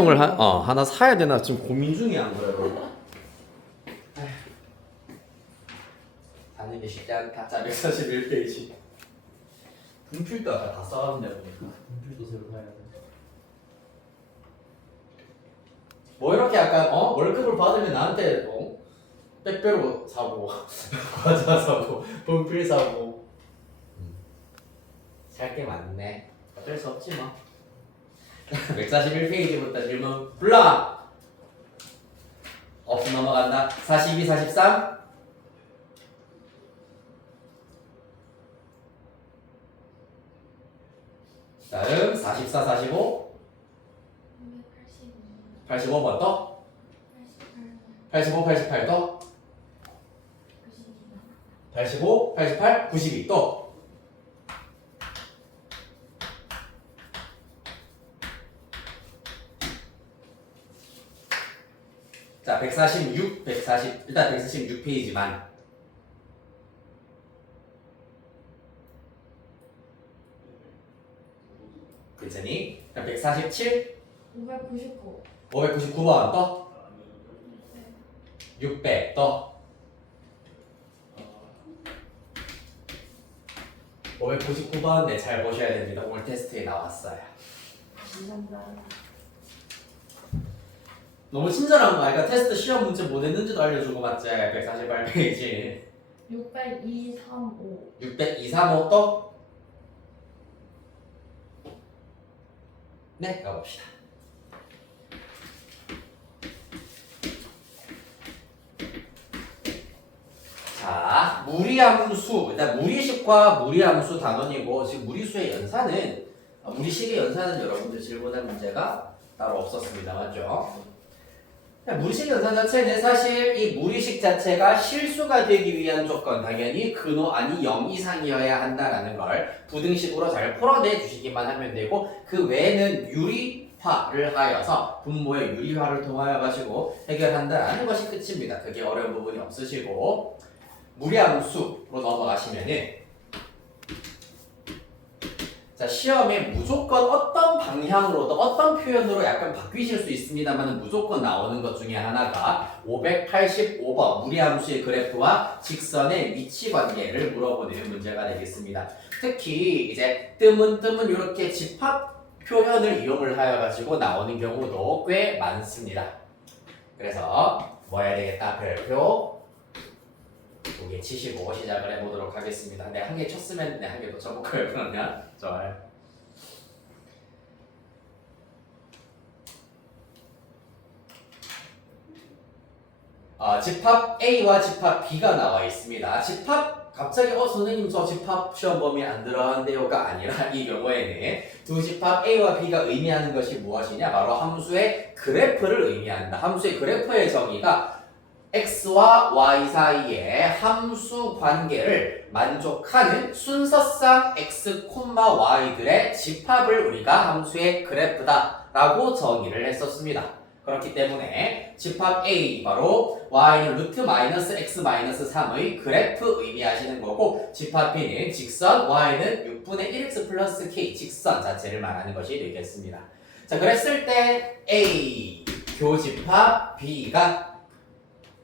수학용을 하나 사야 되나 지금 고민 중이야 안 그래도. 다니기 쉽지 않다. 자 141페이지. 분필도 아까 다 써왔는데 보니까 분필도 새로 사야 돼. 뭐 이렇게 약간 월급을 받으면 나한테 빼빼로 사고 과자 사고 분필 사고 살 게 많네. 어쩔 수 없지 뭐. 141페이지부터 질문 불러. 없음 넘어간다. 42, 43 다음 44, 45 85번 또 85, 88 또 85, 88, 92 또 자, 146, 140 일단 146페이지만 괜찮니? 147, 599. 599번 또 600 또 599번 네, 잘 보셔야 됩니다. 오늘 테스트에 나왔어요. 감사합니다. 너무 친절한 거 아니까 테스트 시험 문제 뭐 냈는지도 알려주고 맞지? 148페이지 602, 35. 600, 235 또? 네, 가봅시다. 자, 무리함수. 일단 무리식과 무리함수 단원이고 지금 무리수의 연산은 무리식의 연산은 여러분들 질문할 문제가 따로 없었습니다. 맞죠? 무리식 연산 자체는 사실 이 무리식 자체가 실수가 되기 위한 조건 당연히 근호 아니 0 이상이어야 한다라는 걸 부등식으로 잘 풀어내 주시기만 하면 되고 그 외에는 유리화를 하여서 분모의 유리화를 통하여 가지고 해결한다라는 것이 끝입니다. 그게 어려운 부분이 없으시고 무리함수로 넘어가시면은 자 시험에 무조건 어떤 방향으로도 어떤 표현으로 약간 바뀌실 수 있습니다만 무조건 나오는 것 중에 하나가 585번 무리함수의 그래프와 직선의 위치 관계를 물어보는 문제가 되겠습니다. 특히 이제 뜸은 이렇게 집합 표현을 이용을 하여 가지고 나오는 경우도 꽤 많습니다. 그래서 뭐 해야 되겠다 별표 2개 치시고 시작을 해보도록 하겠습니다. 네, 한 개 쳤으면 네, 한 개 더 쳐볼까요? 그러면 좋아요. 집합 A와 집합 B가 나와 있습니다. 집합 갑자기 선생님 저 집합 시험 범위 안 들어간대요가 아니라 이 경우에는 두 집합 A와 B가 의미하는 것이 무엇이냐? 바로 함수의 그래프를 의미한다. 함수의 그래프의 정의가 x와 y 사이의 함수 관계를 만족하는 순서상 x, y들의 집합을 우리가 함수의 그래프다 라고 정의를 했었습니다. 그렇기 때문에 집합 A 바로 y는 루트 마이너스 x 마이너스 3의 그래프 의미하시는 거고 집합 B는 직선 y는 6분의 1x 플러스 k 직선 자체를 말하는 것이 되겠습니다. 자 그랬을 때 A 교집합 B가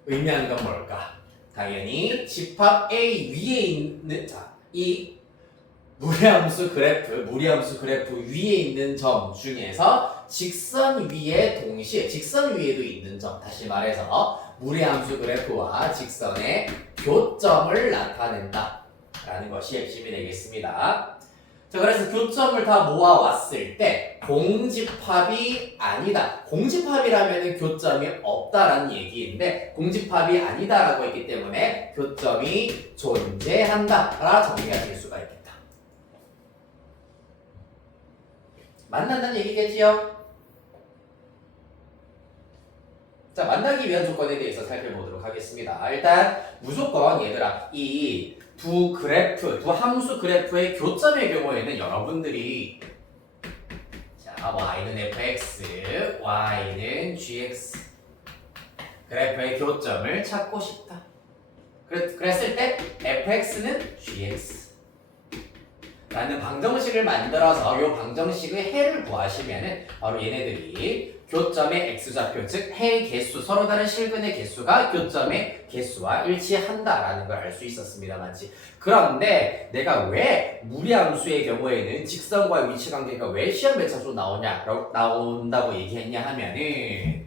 의미하는 건 뭘까? 당연히 집합 A 위에 있는 이 무리함수 그래프 위에 있는 점 중에서 직선 위에 동시에 직선 위에도 있는 점 다시 말해서 무리함수 그래프와 직선의 교점을 나타낸다 라는 것이 핵심이 되겠습니다. 자, 그래서 교점을 다 모아왔을 때 공집합이 아니다. 공집합이라면 교점이 없다라는 얘기인데 공집합이 아니다라고 했기 때문에 교점이 존재한다라 정리가 될 수가 있겠다. 만난다는 얘기겠지요? 자, 만나기 위한 조건에 대해서 살펴보도록 하겠습니다. 일단 무조건 얘들아 이 두 함수 그래프의 교점의 경우에는 여러분들이 자, y는 fx, y는 gx 그래프의 교점을 찾고 싶다. 그랬을 때 fx는 gx 라는 방정식을 만들어서 이 방정식의 해를 구하시면은 바로 얘네들이 교점의 x좌표, 즉 해의 개수, 서로 다른 실근의 개수가 교점의 개수와 일치한다라는 걸 알 수 있었습니다. 맞지? 그런데 내가 왜 무리함수의 경우에는 직선과의 위치 관계가 왜 시험에 자주 나온다고 얘기했냐 하면은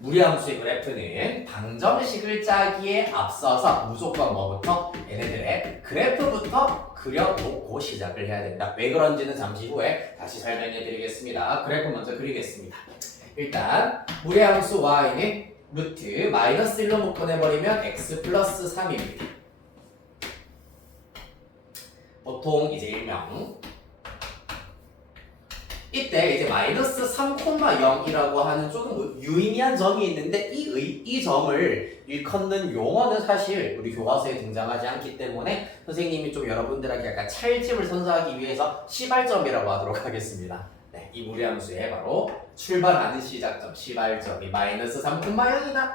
무리함수의 그래프는 방정식을 짜기에 앞서서 무조건 뭐부터? 얘네들의 그래프부터 그려놓고 시작을 해야 된다. 왜 그런지는 잠시 후에 다시 설명해 드리겠습니다. 그래프 먼저 그리겠습니다. 일단 무리함수 y는 루트 마이너스 1로 묶어내버리면 x 플러스 3입니다. 보통 이제 일명 이때 이제 마이너스 3,0이라고 하는 조금 유의미한 점이 있는데 이 점을 일컫는 용어는 사실 우리 교과서에 등장하지 않기 때문에 선생님이 좀 여러분들에게 약간 찰짐을 선사하기 위해서 시발점이라고 하도록 하겠습니다. 네, 이 무리함수의 바로 출발하는 시작점 시발점이 마이너스 3,0이다.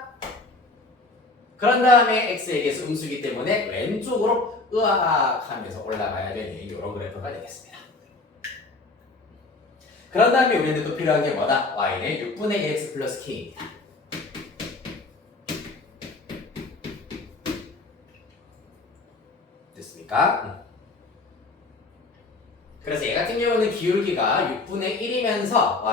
그런 다음에 x의 개수 음수기 때문에 왼쪽으로 으악 하면서 올라가야 되는 이런 그래프가 되겠습니다. 그런 다음에 우리한테 또 필요한 게 뭐다? y는 6분의 1x 플러스 k입니다. 됐습니까? 그래서 얘 같은 경우는 기울기가 6분의 1이면서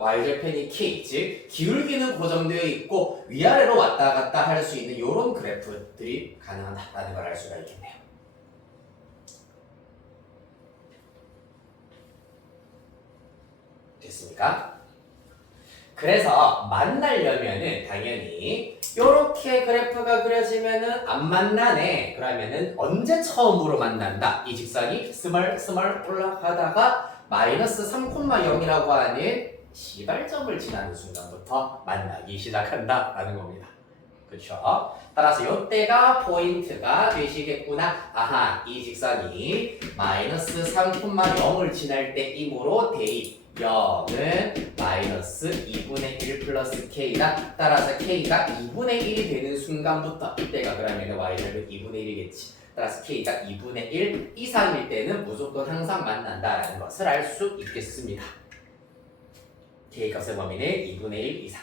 y절편이 k, 즉 기울기는 고정되어 있고 위아래로 왔다 갔다 할 수 있는 이런 그래프들이 가능하다는 걸 알 수가 있겠네요. 됐습니까? 그래서 만나려면은 당연히 이렇게 그래프가 그려지면은 안 만나네. 그러면은 언제 처음으로 만난다? 이 직선이 스멀스멀 올라가다가 마이너스 3,0이라고 하는 시발점을 지나는 순간부터 만나기 시작한다라는 겁니다. 그렇죠? 따라서 이때가 포인트가 되시겠구나. 아하, 이 직선이 마이너스 3,0을 지날 때이므로 대입 0은 마이너스 2분의 1 플러스 k다. 따라서 k가 2분의 1이 되는 순간부터 이때가 그러면 y절은 2분의 1이겠지. 따라서 k가 2분의 1 이상일 때는 무조건 항상 만난다라는 것을 알 수 있겠습니다. k 값의 범위는 2분의 1 이상.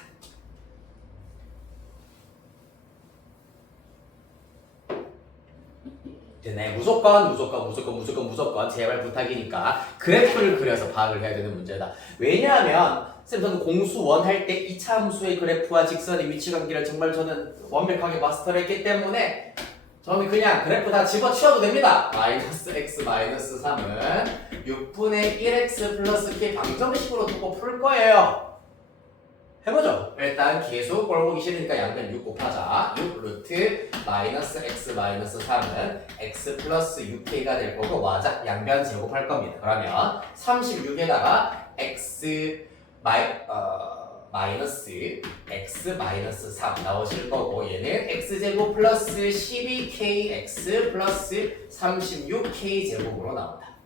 네, 무조건 제발 부탁이니까 그래프를 그려서 파악을 해야 되는 문제다. 왜냐하면 쌤 공수 1 할 때 2차 함수의 그래프와 직선의 위치 관계를 정말 저는 완벽하게 마스터를 했기 때문에 저는 그냥 그래프 다 집어치워도 됩니다. 마이너스 x 마이너스 3은 6분의 1x 플러스 k 방정식으로 두고 풀 거예요. 해보죠. 일단 계속 꼴보기 싫으니까 양변 6 곱하자. 6 루트 마이너스 x 마이너스 3은 x 플러스 6k가 될 거고 맞아. 양변 제곱할 겁니다. 그러면 36에다가 x 마이너스 x 마이너스 3 나오실 거고 얘는 x제곱 플러스 12kx 플러스 36k 제곱으로 나온다.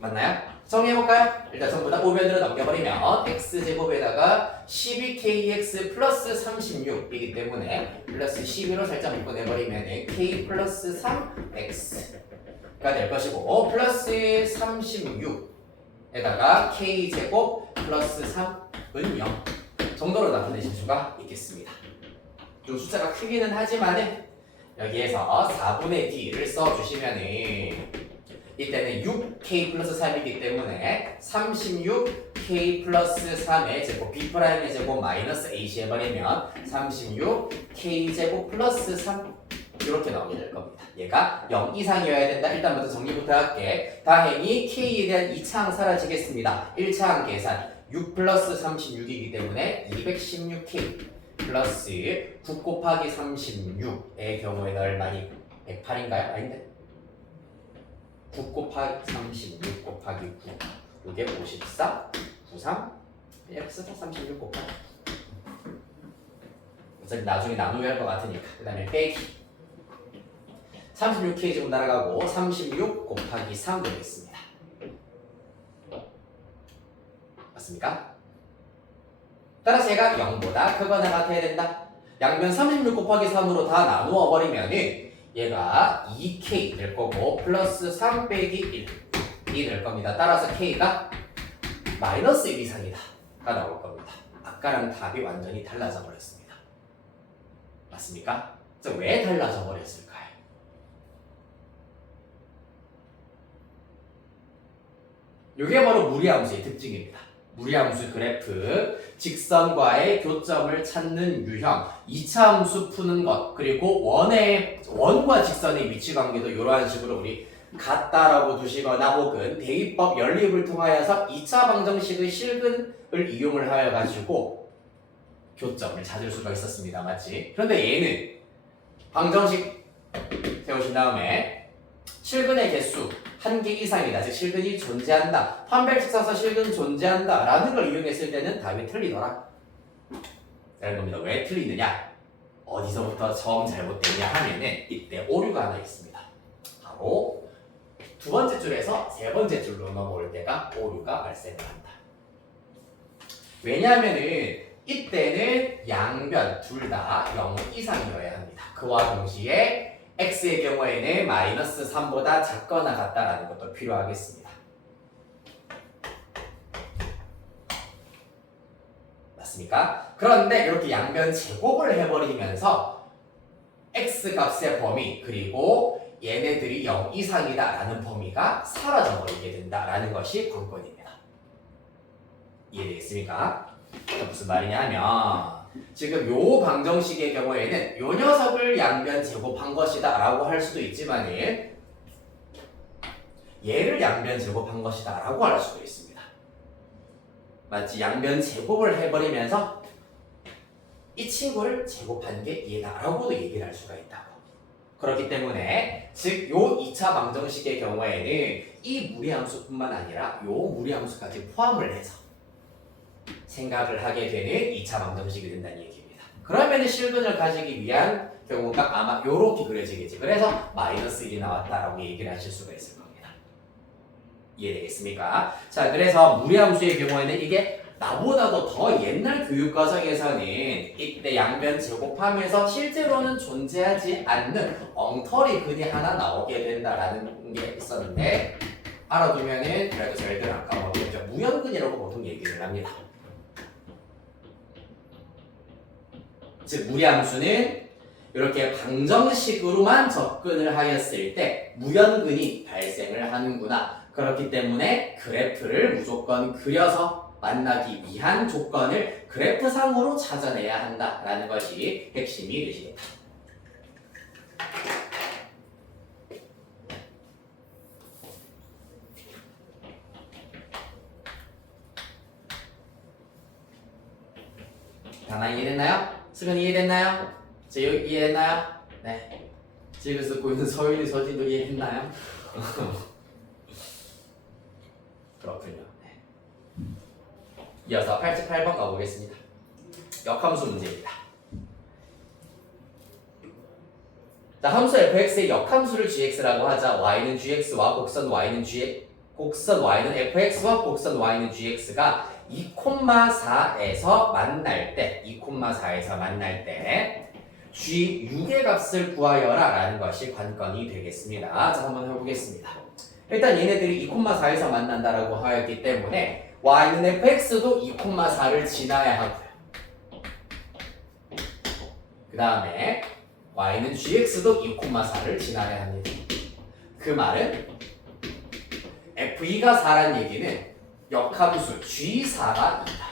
맞나요? 정리해볼까요? 일단 전부 다 우변으로 넘겨버리면 x제곱에다가 12kx 플러스 36이기 때문에 플러스 12로 살짝 묶어내버리면 k 플러스 3x가 될 것이고 플러스 36에다가 k제곱 플러스 3은 0 정도로 나타내실 수가 있겠습니다. 좀 숫자가 크기는 하지만 여기에서 4분의 d를 써주시면은 이때는 6k 플러스 3이기 때문에 36k 플러스 3의 제곱 b'의 제곱 마이너스 ac 해버리면 36k 제곱 플러스 3 이렇게 나오게 될 겁니다. 얘가 0 이상이어야 된다. 일단 먼저 정리부터 할게. 다행히 k에 대한 2차항 사라지겠습니다. 1차항 계산 6 플러스 36이기 때문에 216k 플러스 9 곱하기 36의 경우에는 얼마니? 108인가요? 아닌데? 9 곱하기 36 곱하기 9 이게 54, 93 이렇게 써서 36 곱하기 어차피 나중에 나누기 할 것 같으니까 그 다음에 빼기 36K 지금 날아가고 36 곱하기 3 되겠습니다. 맞습니까? 따라서 얘가 0보다 크거나 같아야 된다. 양변 36 곱하기 3으로 다 나누어 버리면은 얘가 2k 될 거고 플러스 3 빼기 1이 될 겁니다. 따라서 k가 마이너스 1 이상이다 가 나올 겁니다. 아까랑 답이 완전히 달라져 버렸습니다. 맞습니까? 그래서 왜 달라져 버렸을까요? 이게 바로 무리함수의 특징입니다. 무리함수 그래프, 직선과의 교점을 찾는 유형, 2차 함수 푸는 것, 그리고 원과 직선의 위치 관계도 이러한 식으로 우리 같다라고 두시거나 혹은 대입법 연립을 통하여서 2차 방정식의 실근을 이용을 하여 가지고 교점을 찾을 수가 있었습니다. 맞지? 그런데 얘는 방정식 세우신 다음에 실근의 개수 1개 이상이다. 즉 실근이 존재한다. 판별식사서 실근 존재한다. 라는 걸 이용했을 때는 답이 틀리더라. 라는 겁니다. 왜 틀리느냐? 어디서부터 처음 잘못됐냐 하면은 이때 오류가 하나 있습니다. 바로 두 번째 줄에서 세 번째 줄로 넘어올 때가 오류가 발생을 한다. 왜냐하면은 이때는 양변 둘 다 0 이상이어야 합니다. 그와 동시에 x의 경우에는 마이너스 3보다 작거나 같다라는 것도 필요하겠습니다. 맞습니까? 그런데 이렇게 양변 제곱을 해버리면서 x 값의 범위 그리고 얘네들이 0 이상이다라는 범위가 사라져버리게 된다라는 것이 관건입니다. 이해되겠습니까? 무슨 말이냐 하면 지금 요 방정식의 경우에는 요 녀석을 양변 제곱한 것이다 라고 할 수도 있지만은 얘를 양변 제곱한 것이다 라고 할 수도 있습니다. 마치 양변 제곱을 해버리면서 이 친구를 제곱한 게 얘다 라고도 얘기를 할 수가 있다고. 그렇기 때문에 즉 요 2차 방정식의 경우에는 이 무리함수뿐만 아니라 요 무리함수까지 포함을 해서 생각을 하게 되는 2차 방정식이 된다는 얘기입니다. 그러면 실근을 가지기 위한 경우가 아마 요렇게 그려지겠지. 그래서 마이너스 1이 나왔다라고 얘기를 하실 수가 있을 겁니다. 이해되겠습니까? 자, 그래서 무리함수의 경우에는 이게 나보다도 더 옛날 교육과정에서는 이때 양변 제곱하면서 실제로는 존재하지 않는 엉터리 근이 하나 나오게 된다라는 게 있었는데 알아두면은 그래도 저희들은 아까 뭐였죠? 무형근이라고 보통 얘기를 합니다. 즉 무리함수는 이렇게 방정식으로만 접근을 하였을 때 무형근이 발생을 하는구나. 그렇기 때문에 그래프를 무조건 그려서 만나기 위한 조건을 그래프상으로 찾아내야 한다라는 것이 핵심이 되시겠다. 다만 이해됐나요? 수근 이해됐나요? 제육 이해됐나요? 네. 책을 쓰고 있는 서윤이 서진도 이해했나요? 그렇군요. 네. 이어서 88번 가보겠습니다. 역함수 문제입니다. 자, 함수 fx의 역함수를 gx라고 하자. y는 gx와 곡선 y는 fx와 곡선 y는 gx가 2,4에서 만날 때, g6의 값을 구하여라 라는 것이 관건이 되겠습니다. 자, 한번 해보겠습니다. 일단 얘네들이 2,4에서 만난다라고 하였기 때문에 y는 fx도 2,4를 지나야 하고요. 그 다음에 y는 gx도 2,4를 지나야 합니다. 그 말은 f2가 4란 얘기는 역함수 g4가 2다.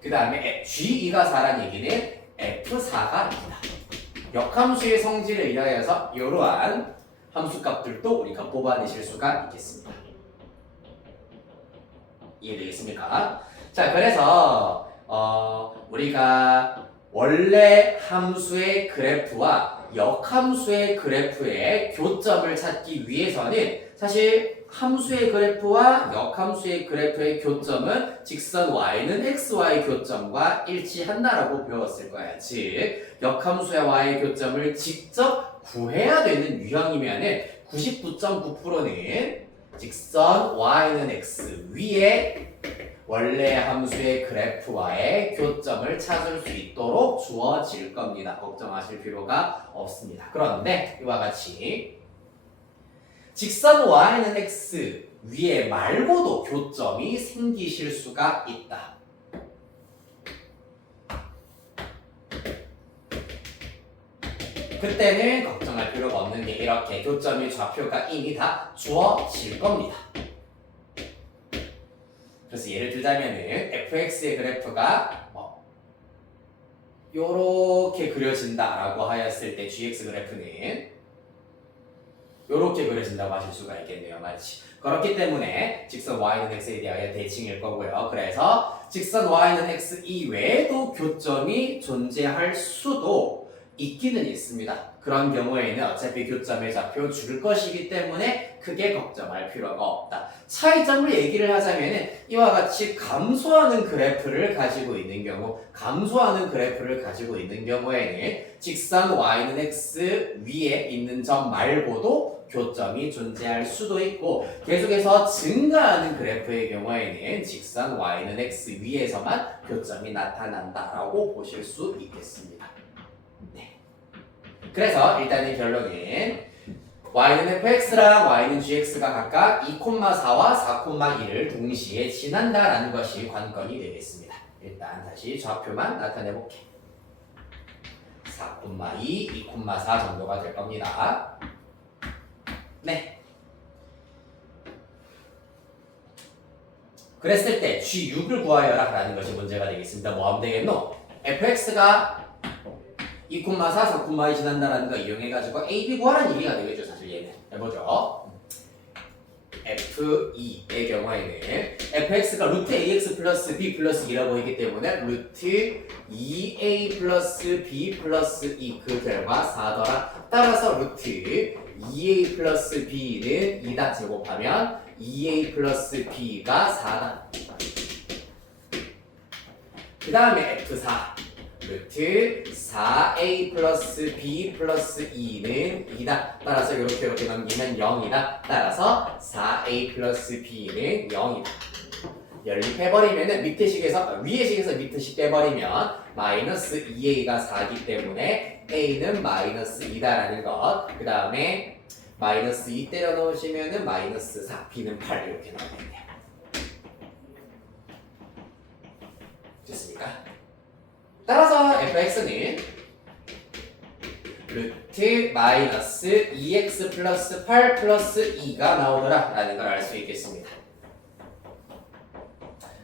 그 다음에 g2가 4란 얘기는 f4가 2다. 역함수의 성질을 이용해서 이러한 함수값들도 우리가 뽑아내실 수가 있겠습니다. 이해되겠습니까? 자, 그래서 우리가 원래 함수의 그래프와 역함수의 그래프의 교점을 찾기 위해서는 사실 함수의 그래프와 역함수의 그래프의 교점은 직선 y는 xy 교점과 일치한다라고 배웠을 거야. 즉 역함수의 y 교점을 직접 구해야 되는 유형이면은 99.9%는 직선 y는 x 위에 원래 함수의 그래프와의 교점을 찾을 수 있도록 주어질 겁니다. 걱정하실 필요가 없습니다. 그런데 이와 같이 직선 y는 x 위에 말고도 교점이 생기실 수가 있다. 그때는 걱정할 필요가 없는 게 이렇게 교점의 좌표가 이미 다 주어질 겁니다. 그래서 예를 들자면은 fx의 그래프가 요렇게 그려진다라고 하였을 때 gx 그래프는 요렇게 그려진다고 하실 수가 있겠네요. 맞지? 그렇기 때문에 직선 y는 x에 대하여 대칭일 거고요. 그래서 직선 y는 x 이외에도 교점이 존재할 수도 있기는 있습니다. 그런 경우에는 어차피 교점의 좌표 줄 것이기 때문에 크게 걱정할 필요가 없다. 차이점을 얘기를 하자면 이와 같이 감소하는 그래프를 가지고 있는 경우에는 직선 y는 x 위에 있는 점 말고도 교점이 존재할 수도 있고, 계속해서 증가하는 그래프의 경우에는 직선 y는 x 위에서만 교점이 나타난다라고 보실 수 있겠습니다. 그래서 일단은 결론은 y는 fx랑 y는 gx가 각각 2,4와 4,1을 동시에 지난다라는 것이 관건이 되겠습니다. 일단 다시 좌표만 나타내 볼게. 4,2, 2,4 정도가 될 겁니다. 네. 그랬을 때 G6을 구하여라 라는 것이 문제가 되겠습니다. 뭐 하면 되겠노? fx가 2,4, 4,2 지난다라는 거 이용해가지고 AB 구하라는 얘기가 되겠죠. 사실 얘는 해보죠. F2의 경우에는 fx가 루트 ax 플러스 b 플러스 2라고 했기 때문에 루트 2a 플러스 b 플러스 2 그 결과 4더라. 따라서 루트 2a 플러스 b는 2다 제곱하면 2a 플러스 b가 4다. 그 다음에 F4 루트 4a 플러스 b 플러스 2는 2다. 따라서 이렇게 넘기면 0이다. 따라서 4a 플러스 b는 0이다. 연립해버리면 위에 식에서 밑에식 빼버리면 마이너스 2a가 4이기 때문에 a는 마이너스 2다라는 것. 그 다음에 마이너스 2 때려 넣으시면 마이너스 4, b는 8 이렇게 나오겠네요. 됐습니까? 따라서 fx는 루트 마이너스 2x 플러스 8 플러스 2가 나오더라 라는 걸 알 수 있겠습니다.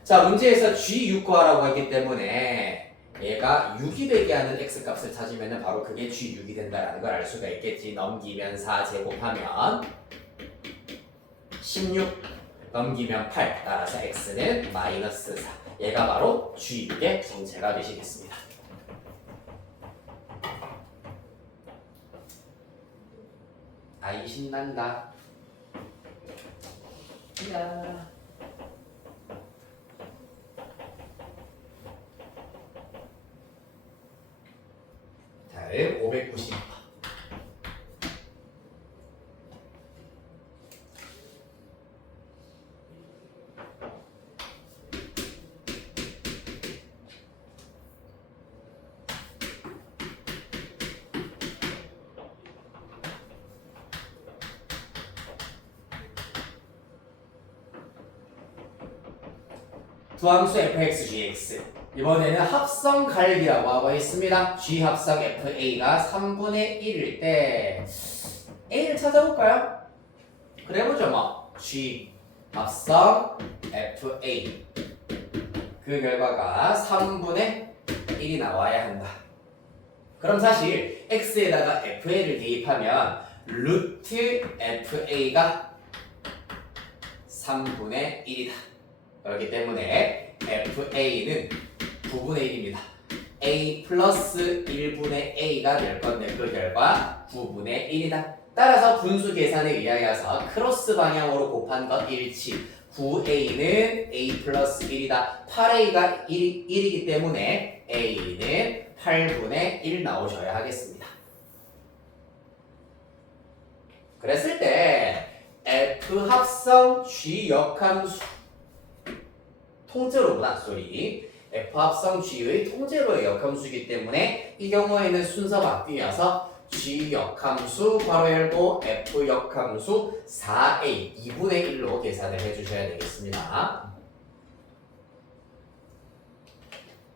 자, 문제에서 G6 구하라고 했기 때문에 얘가 6이 되게 하는 x값을 찾으면 바로 그게 G6이 된다라는 걸 알 수가 있겠지. 넘기면 4 제곱하면 16 넘기면 8. 따라서 x는 마이너스 4. 얘가 바로 G6의 정체가 되시겠습니다. 아이 신난다. 야. 다음 590. 두함수 fx, gx. 이번에는 합성 갈기라고 하고 있습니다. g 합성 fa가 3분의 1일 때 a를 찾아볼까요? 그래보죠 뭐. g 합성 fa 그 결과가 3분의 1이 나와야 한다. 그럼 사실 x에다가 fa를 대입하면 루트 fa가 3분의 1이다. 그렇기 때문에 fa는 9분의 1입니다. a 플러스 1분의 a가 될 건데 그 결과 9분의 1이다. 따라서 분수 계산에 의하여서 크로스 방향으로 곱한 것 일치. 9a는 a 플러스 1이다. 8a가 1이기 때문에 a는 8분의 1 나오셔야 하겠습니다. 그랬을 때 f 합성 g 역함수 통째로구나 소리. f 합성 g의 통째로의 역함수이기 때문에 이 경우에는 순서 바뀌어서 G 역함수 괄호 열고 F 역함수 4A 2분의 1로 계산을 해주셔야 되겠습니다.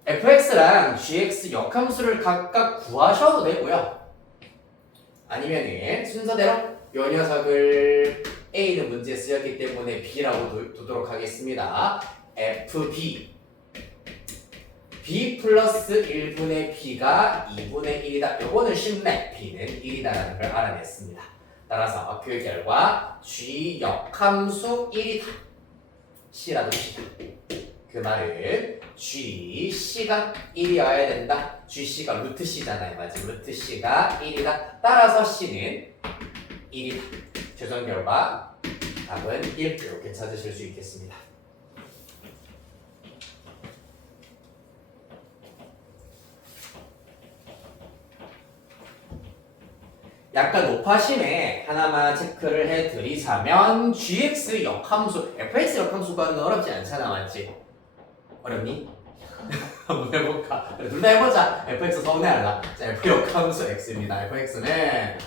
fx랑 gx 역함수를 각각 구하셔도 되고요. 아니면은 순서대로 이 녀석을 A는 문제에 쓰였기 때문에 B라고 두도록 하겠습니다. fb b 플러스 1분의 b가 2분의 1이다. 요거는 쉽네. b는 1이다라는 걸 알아냈습니다. 따라서 그 결과 g 역함수 1이다. c라도 c다. 그 말은 gc가 1이어야 된다. gc가 루트 c잖아요. 맞지? 루트 c가 1이다. 따라서 c는 1이다. 최종 결과 답은 1 이렇게 찾으실 수 있겠습니다. 약간 높아심에 하나만 체크를 해드리자면 gx 역함수, fx 역함수 구하는 건 어렵지 않잖아. 맞지? 어렵니? 한번 해볼까? 둘 다 해보자. fx 서운해할라. 자, f 역함수 x입니다. fx는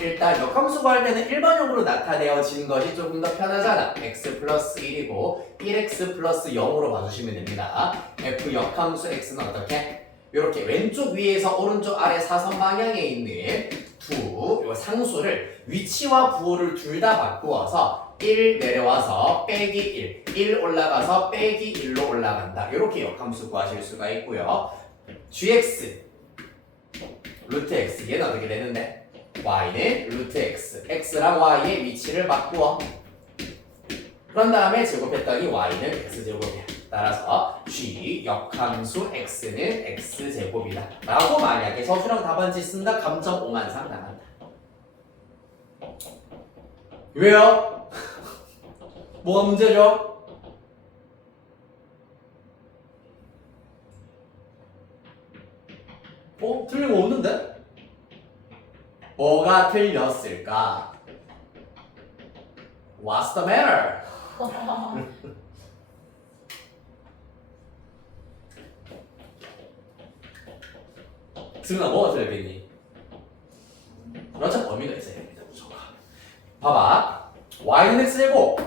일단 역함수 구할 때는 일반형으로 나타내어지는 것이 조금 더 편하잖아. x 플러스 1이고 1x 플러스 0으로 봐주시면 됩니다. f 역함수 x는 어떻게? 이렇게 왼쪽 위에서 오른쪽 아래 사선 방향에 있는 요 상수를 위치와 부호를 둘 다 바꾸어서 1 내려와서 빼기 1 올라가서 빼기 1로 올라간다. 이렇게 역함수 구하실 수가 있고요. gx 루트 x 얘는 어떻게 되는데? y는 루트 x x랑 y의 위치를 바꾸어. 그런 다음에 제곱했더니 y는 x제곱이야. 따라서 g 역함수 x는 x제곱이다 라고 만약에 서술형 답안지 쓴다. 감점 5만 상 나간다. 왜요? 뭐가 문제죠? 틀린 거 없는데? 뭐가 틀렸을까? What's the matter? 승은아 뭐가 틀렸겠니? 그렇죠. 범위가 있어야 됩니다. 무조건. 봐봐. y는 x제곱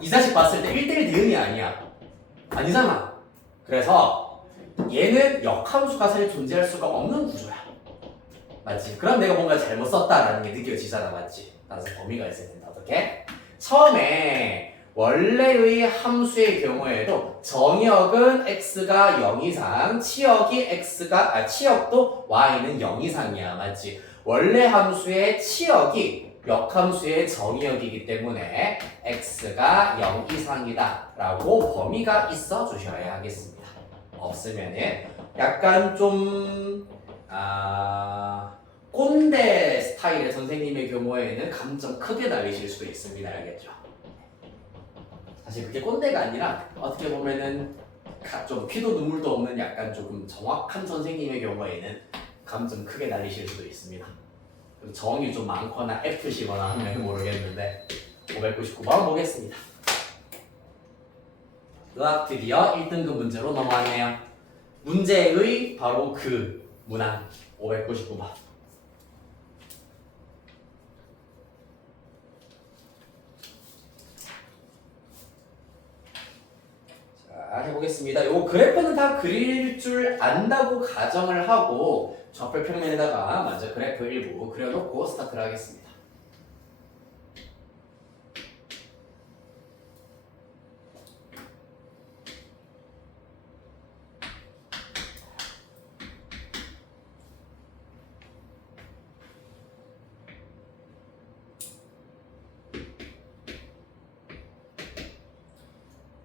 이 자식 봤을 때 1대1 대응이 아니야. 아니잖아. 그래서 얘는 역함수가 사실 존재할 수가 없는 구조야. 맞지? 그럼 내가 뭔가 잘못 썼다라는 게 느껴지잖아. 맞지? 따라서 범위가 있어야 된다. 어떻게? 처음에 원래의 함수의 경우에도 정의역은 x가 0 이상, 치역도 y는 0 이상이야. 맞지? 원래 함수의 치역이 역함수의 정의역이기 때문에 x가 0 이상이다 라고 범위가 있어 주셔야 하겠습니다. 없으면은 약간 좀 꼰대 스타일의 선생님의 경우에는 감점 크게 날리실 수도 있습니다. 알겠죠? 사실 그게 꼰대가 아니라 어떻게 보면은 좀 피도 눈물도 없는 약간 조금 정확한 선생님의 경우에는 감점 크게 날리실 수도 있습니다. 정이 좀 많거나 F시거나 하면 모르겠는데 599번 보겠습니다. 의학 드디어 1등급 문제로 넘어왔네요. 문제의 바로 그 문항 599번. 자, 해보겠습니다. 요 그래프는 다 그릴 줄 안다고 가정을 하고 좌표 평면에다가 먼저 그래프 일부 그려놓고 스타트를 하겠습니다.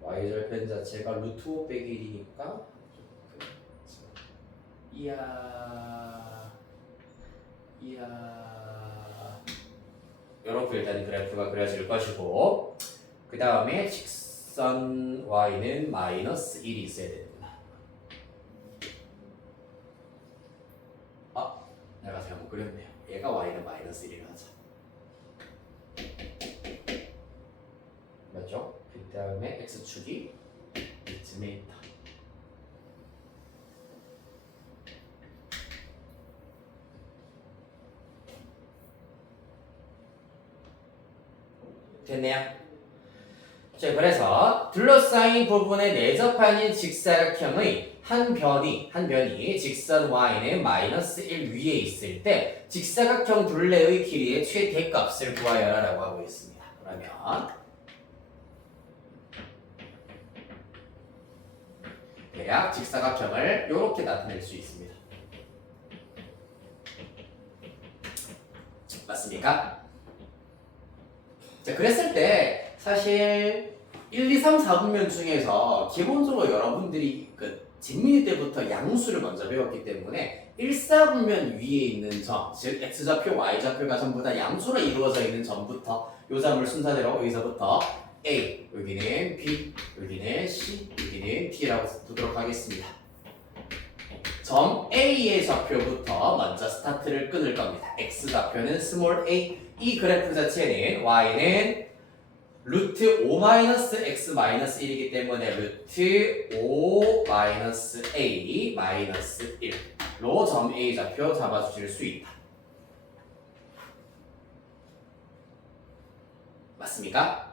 y절편 자체가 루트 5 빼기 1이니까 이야 이렇게 일단 그래프가 그려질 것이고 그 다음에 직선 y는 마이너스 1이 있어야 됩니다. 내가 잘못 그렸네요. 얘가 y는 마이너스 1이라 하자. 맞죠? 그 다음에 x축이 이쯤에 있다. 됐네요. 자, 그래서 둘러싸인 부분에 내접하는 직사각형의 한 변이 직선 y는 -1 위에 있을 때 직사각형 둘레의 길이의 최대값을 구하여라 라고 하고 있습니다. 그러면 대략 직사각형을 이렇게 나타낼 수 있습니다. 맞습니까? 자, 그랬을 때 사실 1, 2, 3, 4분면 중에서 기본적으로 여러분들이 그 진민이 때부터 양수를 먼저 배웠기 때문에 1, 4분면 위에 있는 점, 즉 x좌표, y좌표가 전부 다 양수로 이루어져 있는 점부터 요 점을 순서대로 여기서부터 A, 여기는 B, 여기는 C, 여기는 D라고 두도록 하겠습니다. 점 A의 좌표부터 먼저 스타트를 끊을 겁니다. X좌표는 스몰 a, 이 그래프 자체는 y는 루트 5-x-1이기 때문에 루트 5-a-1로 점 A 좌표 잡아주실 수 있다. 맞습니까?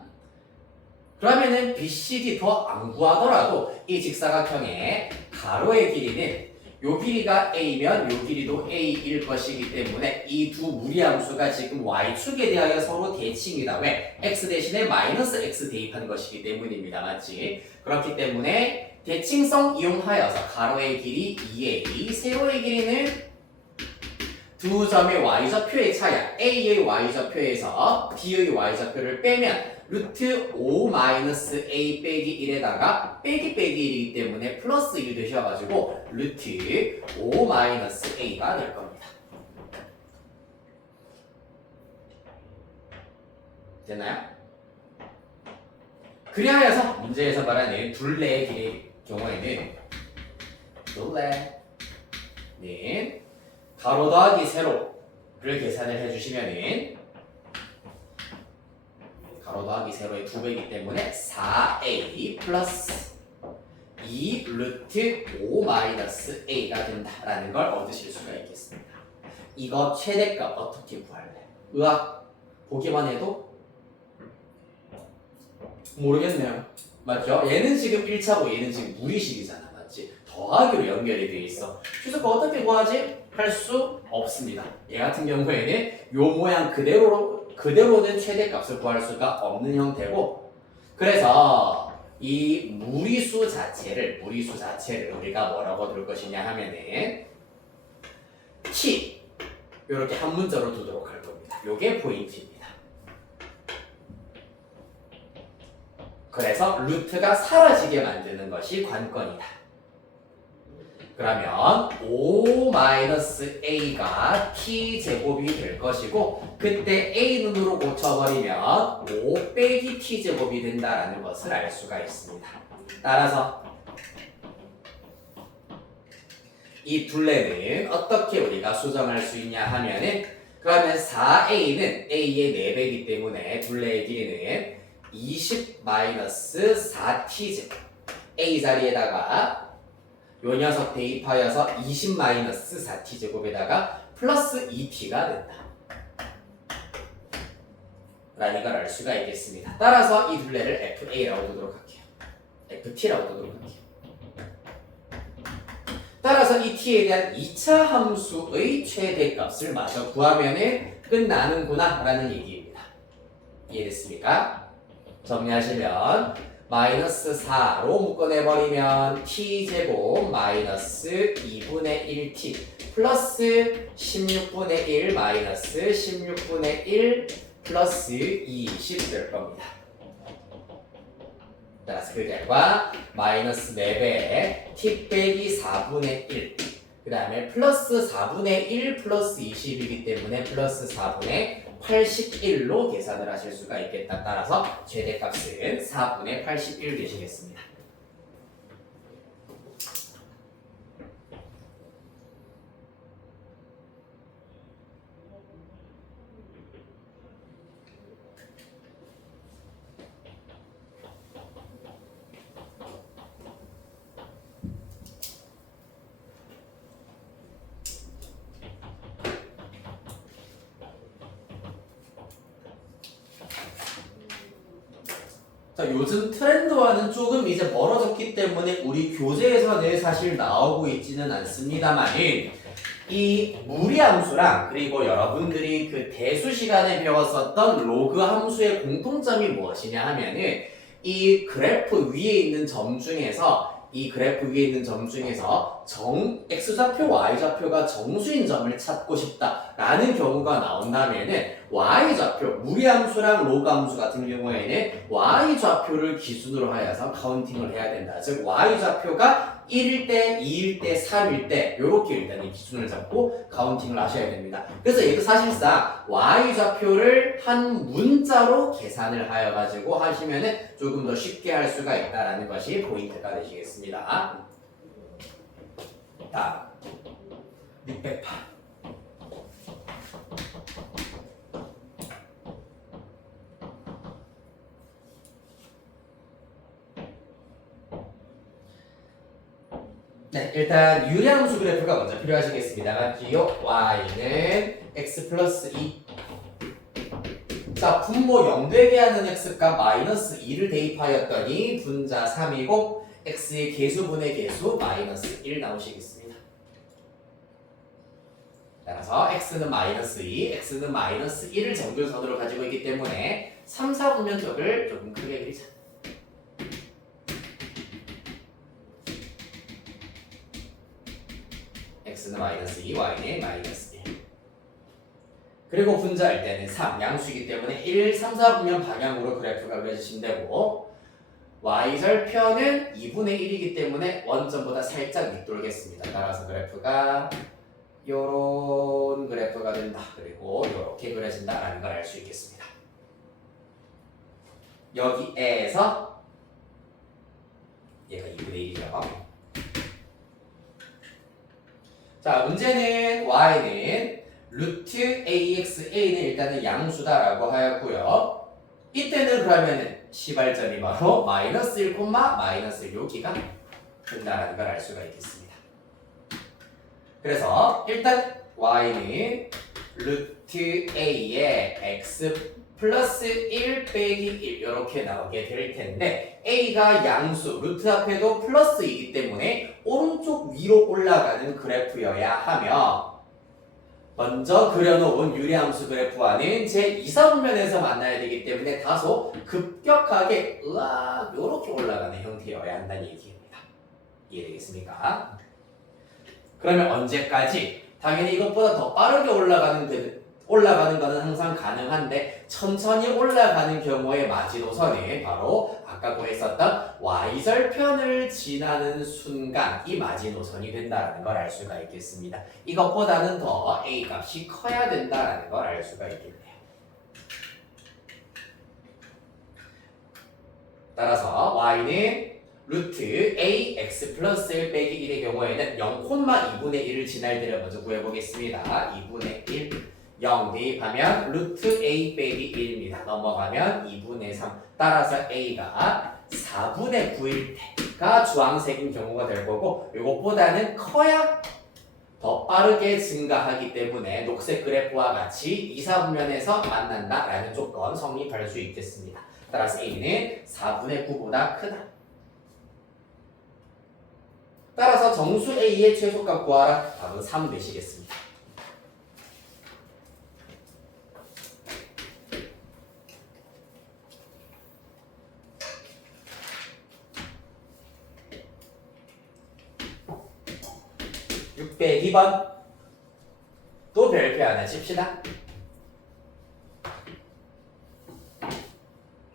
그러면은 BCD 더 안 구하더라도 이 직사각형의 가로의 길이는 요 길이가 A면 요 길이도 A일 것이기 때문에 이 두 무리함수가 지금 Y축에 대하여 서로 대칭이다. 왜? X 대신에 -X 대입한 것이기 때문입니다. 맞지? 그렇기 때문에 대칭성 이용하여서 가로의 길이 2A, 세로의 길이는 두 점의 Y좌표의 차야 A의 Y좌표에서 B의 Y좌표를 빼면 루트 5-a 빼기 1에다가 빼기 1이기 때문에 플러스 1이 되셔가지고 루트 5-a가 될 겁니다. 됐나요? 그리하여서 문제에서 말하는 둘레의 길의 경우에는 둘레는 가로 더하기 세로를 계산을 해주시면은 가로 더하기 세로의 2배이기 때문에 4a 플러스 2 루트 5-a가 된다라는 걸 얻으실 수가 있겠습니다. 이거 최대값 어떻게 구할래? 으악, 보기만 해도 모르겠네요. 맞죠? 얘는 지금 1차고 얘는 지금 무리식이잖아. 맞지? 더하기로 연결이 돼 있어. 그래서 그거 어떻게 구하지? 할 수 없습니다. 얘 같은 경우에는 요 모양 그대로는 최대값을 구할 수가 없는 형태고, 그래서 이 무리수 자체를 우리가 뭐라고 둘 것이냐 하면은 t 이렇게 한 문자로 두도록 할 겁니다. 요게 포인트입니다. 그래서 루트가 사라지게 만드는 것이 관건이다. 그러면 5-a가 t제곱이 될 것이고, 그때 a눈으로 고쳐버리면 5 빼기 t제곱이 된다라는 것을 알 수가 있습니다. 따라서 이 둘레는 어떻게 우리가 수정할 수 있냐 하면은, 그러면 4a는 a의 4배이기 때문에 둘레의 길이는 20-4t제곱, a 자리에다가 요 녀석 대입하여서 20-4t제곱에다가 플러스 2t가 된다 라는 걸 알 수가 있겠습니다. 따라서 이 둘레를 FA라고 두도록 할게요. FT라고 두도록 할게요. 따라서 이 t에 대한 2차 함수의 최대값을 마저 구하면 끝나는구나 라는 얘기입니다. 이해됐습니까? 정리하시면 -4로 묶어내버리면 t제곱 마이너스 2분의 1t 플러스 16분의 1 마이너스 16분의 1 플러스 20 될 겁니다. 따라서 그 결과 마이너스 4배 t 빼기 4분의 1, 그 다음에 플러스 4분의 1 플러스 20이기 때문에 플러스 4분의 81로 계산을 하실 수가 있겠다. 따라서 최대값은 4분의 81 되시겠습니다. 자, 요즘 트렌드와는 조금 이제 멀어졌기 때문에 우리 교재에서는 사실 나오고 있지는 않습니다만은 이 무리함수랑 그리고 여러분들이 그 대수 시간에 배웠었던 로그 함수의 공통점이 무엇이냐 하면은 이 그래프 위에 있는 점 중에서 x좌표, y좌표가 정수인 점을 찾고 싶다라는 경우가 나온다면은 y좌표, 무리함수랑 로그함수 같은 경우에는 y좌표를 기준으로 하여서 카운팅을 해야 된다. 즉 y좌표가 1일 때, 2일 때, 3일 때 이렇게 일단 이 기준을 잡고 카운팅을 하셔야 됩니다. 그래서 이거 사실상 y좌표를 한 문자로 계산을 하여 가지고 하시면은 조금 더 쉽게 할 수가 있다라는 것이 포인트가 되시겠습니다. 다음 608. 네, 일단 유리함수 그래프가 먼저 필요하시겠습니다. 기호 y는 x 플러스 2. 자, 분모 0되게 하는 x값 마이너스 2를 대입하였더니 분자 3이고 x의 개수분의 개수 마이너스 1 나오시겠습니다. 따라서 x는 마이너스 2, x는 마이너스 1을 정교선으로 가지고 있기 때문에 3, 4분면 쪽을 조금 크게 그리자. x는 마이너스 2, y는 마이너스 1. 그리고 분자일 때는 3, 양수이기 때문에 1, 3, 4분면 방향으로 그래프가 그려지시면 되고 y절편은 2분의 1이기 때문에 원점보다 살짝 밑돌겠습니다. 따라서 그래프가 요런 그래프가 된다. 그리고 요렇게 그려진다라는 걸 알 수 있겠습니다. 여기에서 얘가 2분의 1이죠. 자, 문제는 y는 루트 ax, a는 일단은 양수다라고 하였고요. 이때는 그러면은 시발점이 바로 마이너스 1, 마이너스 1 여기가 된다라는 걸 알 수가 있겠습니다. 그래서 일단 y는 루트 a에 x 플러스 1 빼기 1 이렇게 나오게 될 텐데 a가 양수, 루트 앞에도 플러스이기 때문에 오른쪽 위로 올라가는 그래프여야 하며 먼저 그려놓은 유리함수 그래프와는 제 2사분면에서 만나야 되기 때문에 다소 급격하게 으악 이렇게 올라가는 형태여야 한다는 얘기입니다. 이해되겠습니까? 그러면 언제까지? 당연히 이것보다 더 빠르게 올라가는 것은 항상 가능한데 천천히 올라가는 경우의 마지노선은 바로 아까 구했었던 y절편을 지나는 순간 이 마지노선이 된다는 걸 알 수가 있겠습니다. 이것보다는 더 a 값이 커야 된다는 걸 알 수가 있겠네요. 따라서 y는 루트 a x 플러스 1 빼기 1의 경우에는 0,2분의 1을 지날 때를 먼저 구해보겠습니다. 2분의 1 0 대입하면 루트 a 빼기 1입니다. 넘어가면 2분의 3. 따라서 a가 4분의 9일 때가 주황색인 경우가 될 거고 이것보다는 커야 더 빠르게 증가하기 때문에 녹색 그래프와 같이 2, 4분면에서 만난다라는 조건 성립할 수 있겠습니다. 따라서 a는 4분의 9보다 크다. 따라서 정수 a의 최소값 구하라. 답은 3 되시겠습니다. 빼기 2번 또 별표 하나 칩시다.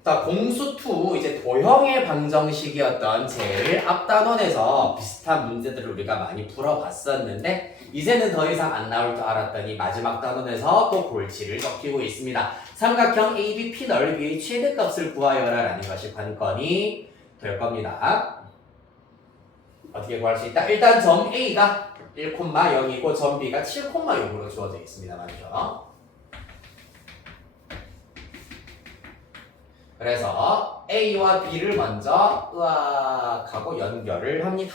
자, 공수2 이제 도형의 방정식이었던 제일 앞 단원에서 비슷한 문제들을 우리가 많이 풀어봤었는데 이제는 더 이상 안 나올 줄 알았더니 마지막 단원에서 또 골치를 덮이고 있습니다. 삼각형 ABP 넓이의 최대값을 구하여라 라는 것이 관건이 될 겁니다. 어떻게 구할 수 있다? 일단 점 A가 1,0이고 점 B가 7,6으로 주어져 있습니다. 맞죠? 그래서 A와 B를 먼저 으악 하고 연결을 합니다.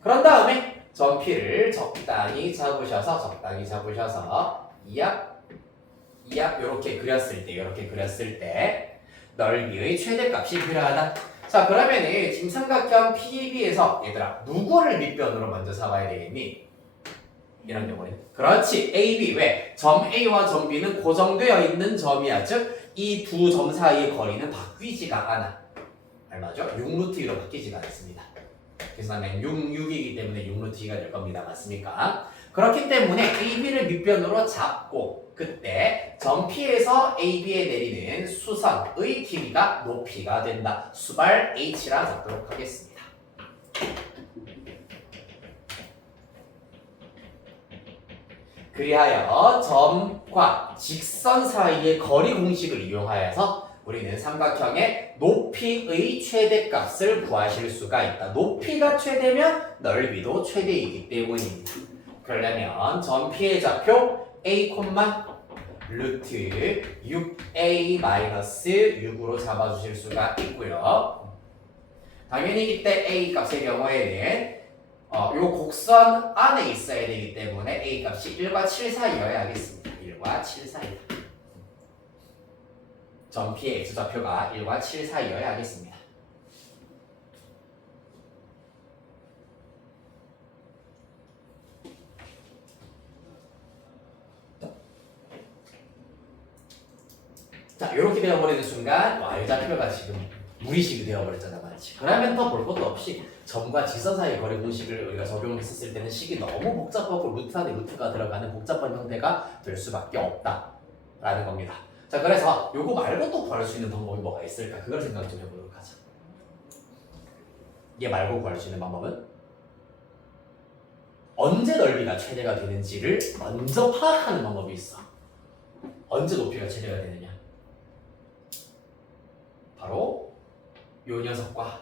그런 다음에 점 P를 적당히 잡으셔서 이앞 이렇게 그렸을 때 넓이의 최대값이 필요하다. 자, 그러면은 지금 삼각형 PB에서 얘들아 누구를 밑변으로 먼저 잡아야 되겠니? 이런 경우는 그렇지. AB. 왜? 점 A와 점 B는 고정되어 있는 점이야. 즉 이 두 점 사이의 거리는 바뀌지가 않아. 얼마죠? 6루트 2로 바뀌지가 않습니다. 그래서 나는 6이기 때문에 6루트 2가 될 겁니다. 맞습니까? 그렇기 때문에 AB를 밑변으로 잡고 그때 점 P에서 AB에 내리는 수선의 길이가 높이가 된다. 수발 H라 잡도록 하겠습니다. 그리하여 점과 직선 사이의 거리 공식을 이용하여서 우리는 삼각형의 높이의 최대값을 구하실 수가 있다. 높이가 최대면 넓이도 최대이기 때문입니다. 그러려면 점 P의 좌표 A, 루트 6A 마이너스 6으로 잡아주실 수가 있고요. 당연히 이때 A 값의 경우에는 요 곡선 안에 있어야 되기 때문에 A 값이 1과 7 사이여야 하겠습니다. 1과 7 사이다. 점 P의 X좌표가 1과 7 사이여야 하겠습니다. 자, 이렇게 되어버리는 순간 Y좌표가 지금 무리식이 되어버렸잖아, 맞지? 그러면 더 볼 것도 없이 점과 직선 사이의 거리 공식을 우리가 적용했을 때는 식이 너무 복잡하고 루트 안에 루트가 들어가는 복잡한 형태가 될 수밖에 없다라는 겁니다. 자, 그래서 요거 말고 또 구할 수 있는 방법이 뭐가 있을까? 그걸 생각 좀 해보도록 하자. 얘 말고 구할 수 있는 방법은 언제 넓이가 최대가 되는지를 먼저 파악하는 방법이 있어. 언제 높이가 최대가 되느냐? 바로 요 녀석과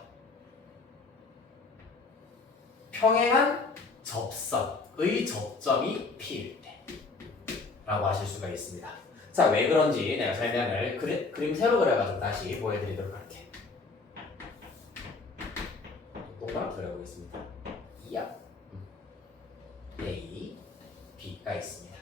평행한 접선의 접점이 P일 때 라고 하실 수가 있습니다. 자, 왜 그런지 내가 설명을 그림 새로 그려가지고 다시 보여드리도록 할게. 똑바로 그려보겠습니다. 이야 A, B가 있습니다.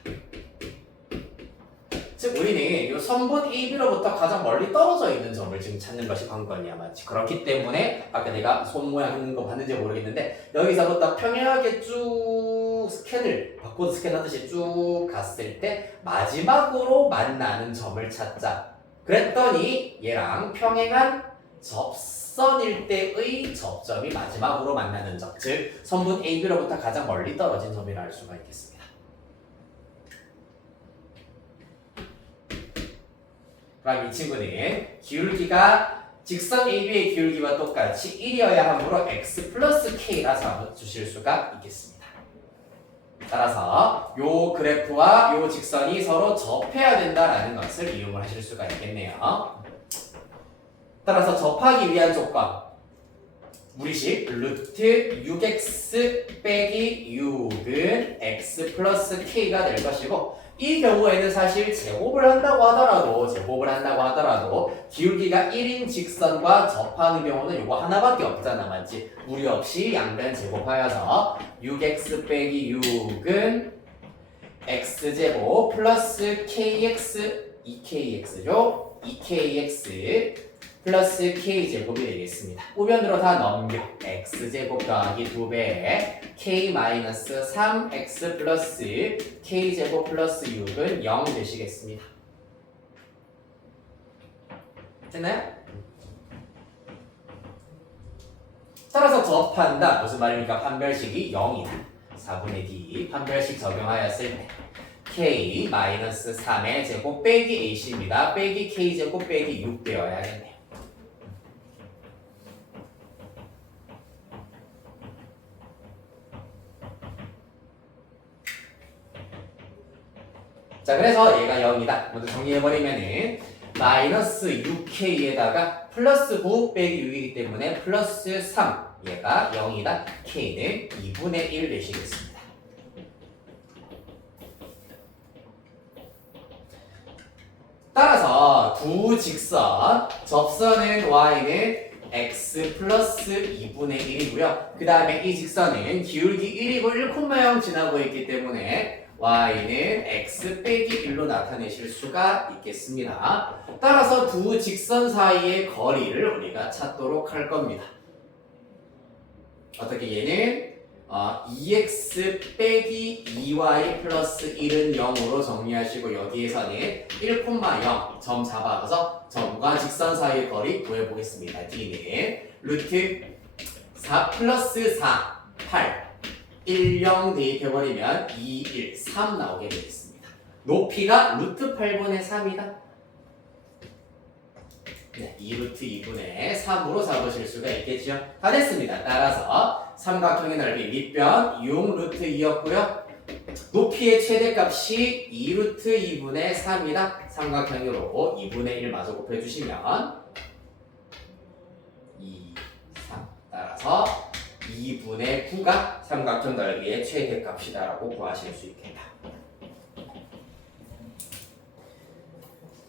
즉 우리는 이 선분 AB로부터 가장 멀리 떨어져 있는 점을 지금 찾는 것이 관건이야, 맞지? 그렇기 때문에 아까 내가 손 모양 있는 거 봤는지 모르겠는데 여기서부터 평행하게 쭉 스캔을 바코드 스캔하듯이 쭉 갔을 때 마지막으로 만나는 점을 찾자. 그랬더니 얘랑 평행한 접선일 때의 접점이 마지막으로 만나는 점, 즉 선분 AB로부터 가장 멀리 떨어진 점이라 할 수가 있겠습니다. 그럼 이 친구는 기울기가 직선 AB의 기울기와 똑같이 1이어야 하므로 x 플러스 k라 잡아주실 수가 있겠습니다. 따라서 요 그래프와 요 직선이 서로 접해야 된다라는 것을 이용을 하실 수가 있겠네요. 따라서 접하기 위한 조건 무리식 루트 6x 빼기 6은 x 플러스 k가 될 것이고 이 경우에는 사실 제곱을 한다고 하더라도 기울기가 1인 직선과 접하는 경우는 이거 하나밖에 없잖아, 맞지? 무리 없이 양변 제곱하여서 6x 빼기 6은 x제곱 플러스 kx 2kx죠? 2kx 플러스 k제곱이 되겠습니다. 우변으로 다 넘겨 x제곱 더하기 2배 k 마이너스 3x 플러스 k제곱 플러스 6은 0 되시겠습니다. 됐나요? 따라서 접한다. 무슨 말입니까? 판별식이 0이다. 4분의 d 판별식 적용하였을 때 k 마이너스 3의 제곱 빼기 ac입니다. 빼기 k제곱 빼기 6 되어야겠네요. 자, 그래서 얘가 0이다. 먼저 정리해버리면은 마이너스 6k에다가 플러스 9 빼기 6이기 때문에 플러스 3 얘가 0이다. k는 2분의 1 되시겠습니다. 따라서 두 직선 접선은 y는 x 플러스 2분의 1이고요. 그 다음에 이 직선은 기울기 1이고 1,0 지나고 있기 때문에 y는 x 빼기 1로 나타내실 수가 있겠습니다. 따라서 두 직선 사이의 거리를 우리가 찾도록 할 겁니다. 어떻게 얘는 2x 빼기 2y 플러스 1은 0으로 정리하시고 여기에서는 1,0 점 잡아서 점과 직선 사이의 거리 구해보겠습니다. d는 루트 4 플러스 4, 8 1, 0 대입해버리면 2, 1, 3 나오게 되겠습니다. 높이가 루트 8분의 3이다. 네, 2루트 2분의 3으로 잡으실 수가 있겠죠. 다 됐습니다. 따라서 삼각형의 넓이 밑변 6루트 2였고요. 높이의 최대값이 2루트 2분의 3이다. 삼각형으로 2분의 1 마저 곱해주시면 2, 3 따라서 2분의 9가 삼각형 넓이의 최대값이다라고 구하실 수 있겠다.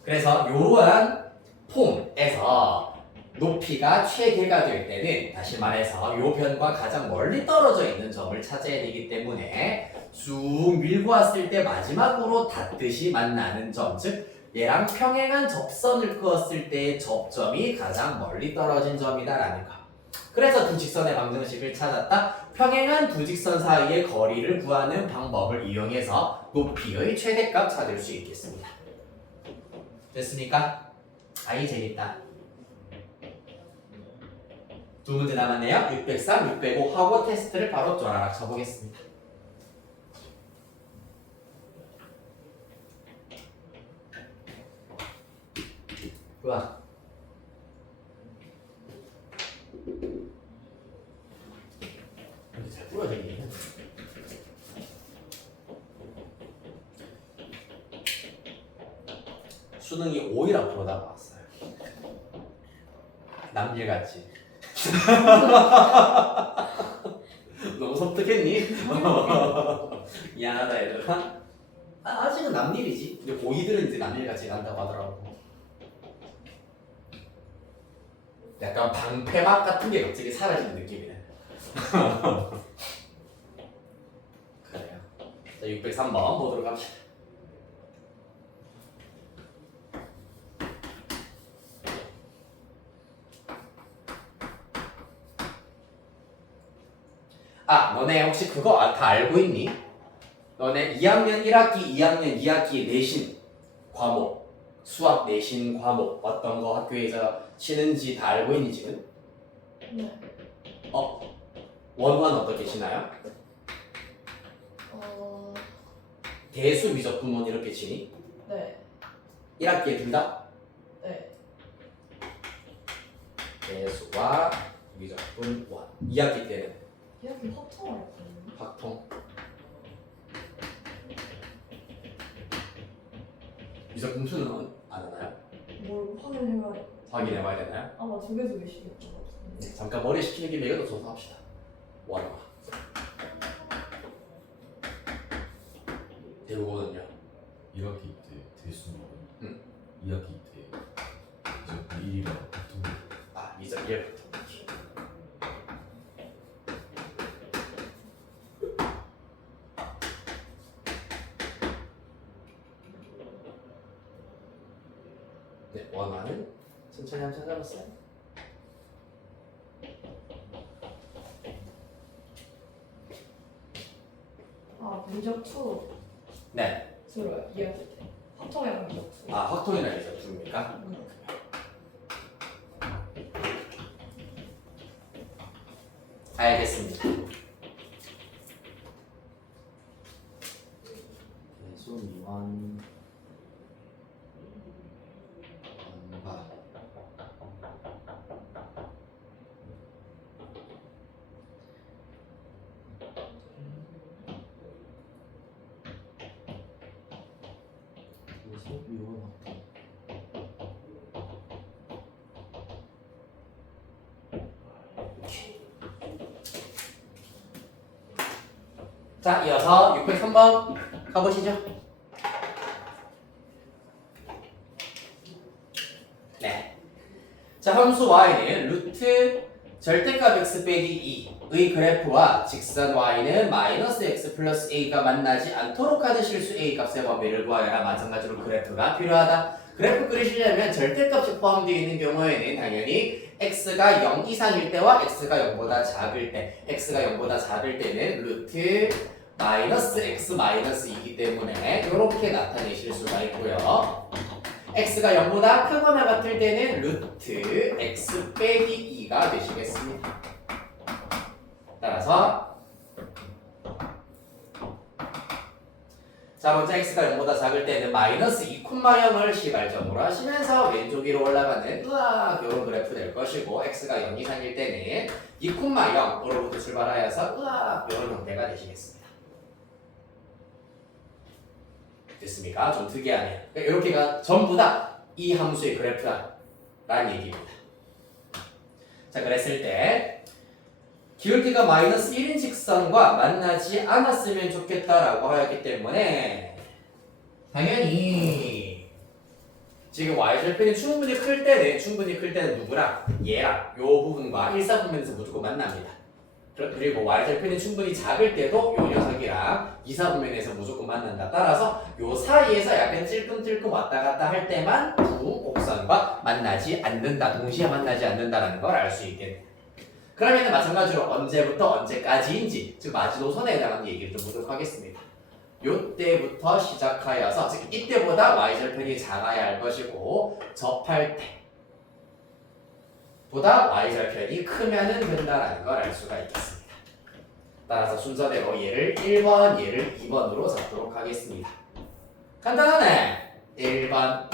그래서 이러한 폼에서 높이가 최대가 될 때는 다시 말해서 이 변과 가장 멀리 떨어져 있는 점을 찾아야 되기 때문에 쭉 밀고 왔을 때 마지막으로 닿듯이 만나는 점, 즉 얘랑 평행한 접선을 그었을 때의 접점이 가장 멀리 떨어진 점이다라는 거. 그래서 두 직선의 방정식을 찾았다. 평행한 두 직선 사이의 거리를 구하는 방법을 이용해서 높이의 최대값 찾을 수 있겠습니다. 됐습니까? 아이 재밌다. 두 문제 남았네요. 603, 605 하고 테스트를 바로 쪼라락 쳐보겠습니다. 좋아. 근데 잘 부러져 있네. 수능이 5일 앞으로 다가왔어요. 남일 같지? 너무 섬뜩했니? 미안하다 얘들아. 아직은 남일이지. 근데 고2들은 이제 남일같이 간다고 하더라고. 약간 방패막 같은 게 갑자기 사라지는 느낌이네. 그래요. 자, 603번 보도록 합시다. 너네 혹시 그거 다 알고 있니? 너네 2학년 1학기, 2학년 2학기 내신 과목, 수학 내신 과목 어떤 거 학교에서 치는지 다 알고 있니 지금? 네. 원화는 어떻게 치나요? 대수, 미적분원 이렇게 치니? 네. 1학기에 둘 다? 네. 대수와 미적분원. 2학기 때는 이렇게 합쳐왔거든요. 확통. 미적분투는 안 하나요? 뭘 확인해봐야 돼. 확인해봐야 되나요? 아마 두 개씩이었던 것 같은데. 네, 잠깐 머리 식히는 김에 이것도 조사합시다. 원화. 대부분은요? 1학기 때 대수는 응. 2학기 때 이제 1이랑 보통 미적 1부터. 네, 원화는 천천히 한번 찾아봤어요. 미적 2 네. 들어요. 이해할 때. 합통이랑 미적 2. 확통이나 미적 2입니까? 알겠습니다. 대수 미원 원화. 대수 미원 확통. 자, 이어서 603번 가보시죠. 네. 자, 함수 y는 루트 절대값 x 빼기 2의 그래프와 직선 y는 마이너스 x 플러스 a가 만나지 않도록 하는 실수 a 값의 범위를 구하여라. 마찬가지로 그래프가 필요하다. 그래프 그리시려면 절대값이 포함되어 있는 경우에는 당연히 x가 0 이상일 때와 x가 0보다 작을 때, x가 0보다 작을 때는 루트 마이너스 x 마이너스 2이기 때문에 이렇게 나타내실 수가 있고요. x가 0보다 크거나 같을 때는 루트 x 빼기 2가 되시겠습니다. 따라서 자, 먼저 x가 0보다 작을 때는 마이너스 2,0을 시발점으로 하시면서 왼쪽 위로 올라가는 으악 이런 그래프 될 것이고, x가 0 이상일 때는 2,0으로부터 출발하여서 으악 이런 형태가 되시겠습니다. 됐습니까? 좀 특이하네요. 그러니까 이렇게가 전부 다 이 함수의 그래프라는 얘기입니다. 자, 그랬을 때 기울기가 마이너스 1인 직선과 만나지 않았으면 좋겠다라고 하였기 때문에 당연히 지금 y절편이 충분히 클 때는 누구랑? 얘랑 요 부분과 일사분면에서 무조건 만납니다. 그리고 y절편이 충분히 작을 때도 요 녀석이랑 이사분면에서 무조건 만난다. 따라서 요 사이에서 약간 찔끔찔끔 왔다 갔다 할 때만 두 곡선과 만나지 않는다. 동시에 만나지 않는다라는 걸 알 수 있겠네요. 그러면 마찬가지로 언제부터 언제까지인지, 즉 마지노선에 대한 얘기를 좀 보도록 하겠습니다. 요때부터 시작하여서, 즉 이때보다 y절편이 작아야 할 것이고, 접할 때 보다 y절편이 크면은 된다라는 걸 알 수가 있겠습니다. 따라서 순서대로 얘를 1번, 얘를 2번으로 잡도록 하겠습니다. 간단하네. 1번